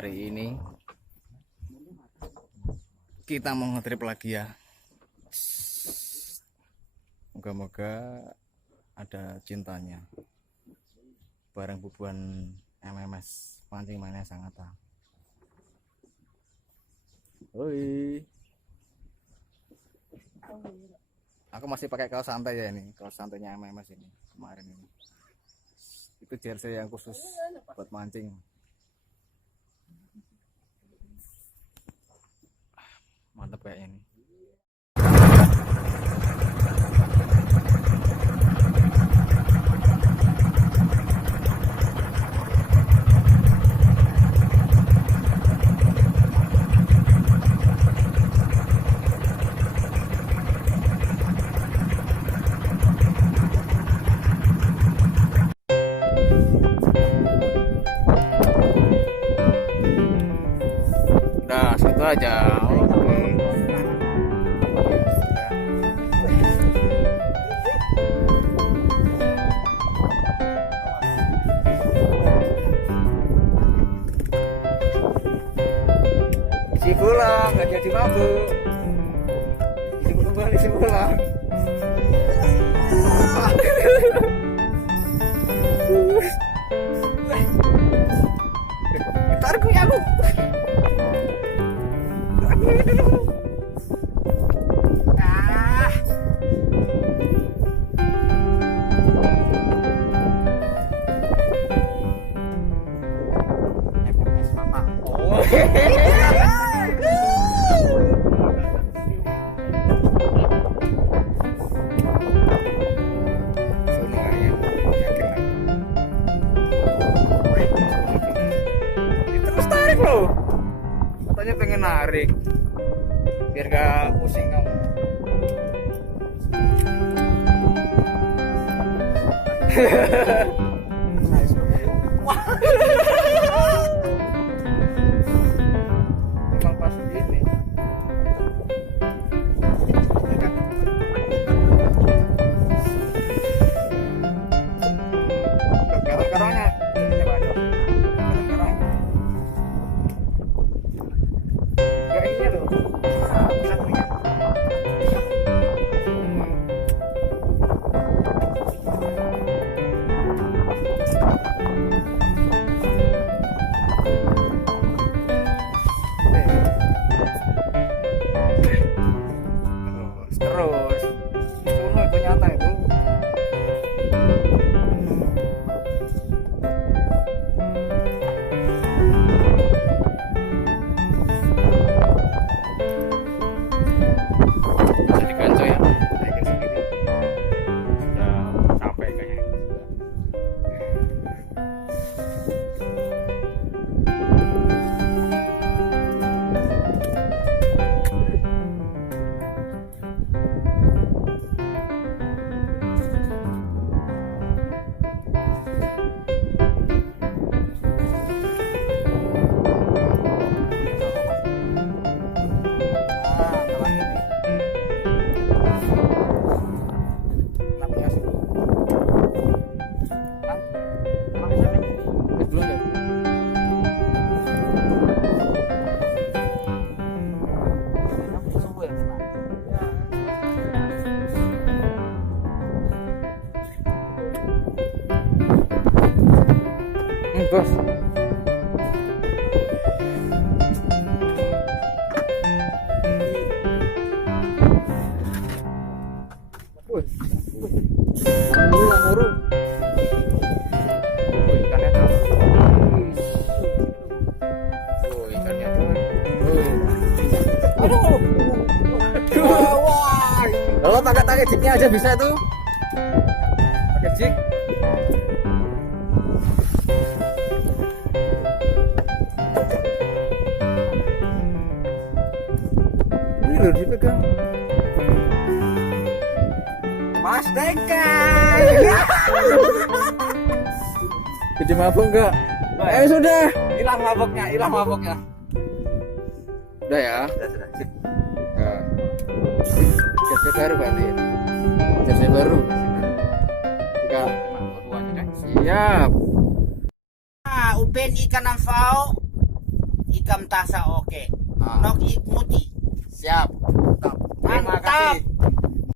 hari ini kita mau ngetrip lagi ya. Moga-moga ada cintanya bareng bubuan MMS mancing mania sangatta. Oi, aku masih pakai kaos santai ya, ini kaos santainya MMS ini kemarin ini. Itu jersey yang khusus buat mancing. Mantap kayaknya ini. Udah situ aja. Isi pulang, nggak jadi mabuk. Isi pulang. Tarik punya aku. Ah. MMS Papa. Oh. Terus tarik loh. Katanya pengen narik biar gak pusing kamu. Emang pas begini. Karang-karangnya jadinya banyak. Karang-karangnya. Gak ini loh. Sakunya. Terus suno itu nyata itu. Bisa diganco ya, naikin sendiri. Sudah capek kayaknya. Bos. Muru. Ikannya tuh. Ikannya tuh. Aduh. Wah. Kalau pakai jignya aja bisa tuh. Pakai jig. Loh dipegang Mas Dekai. Jadi mabuk enggak? Sudah hilang mabuknya. Udah ya. Sudah. Jersey baru berarti. Jersey baru. Enggak. Siap. Uben ikan nafau. ikam tasa oke. Ah. Nok ik muti. Siap. Terima Mantap. kasih.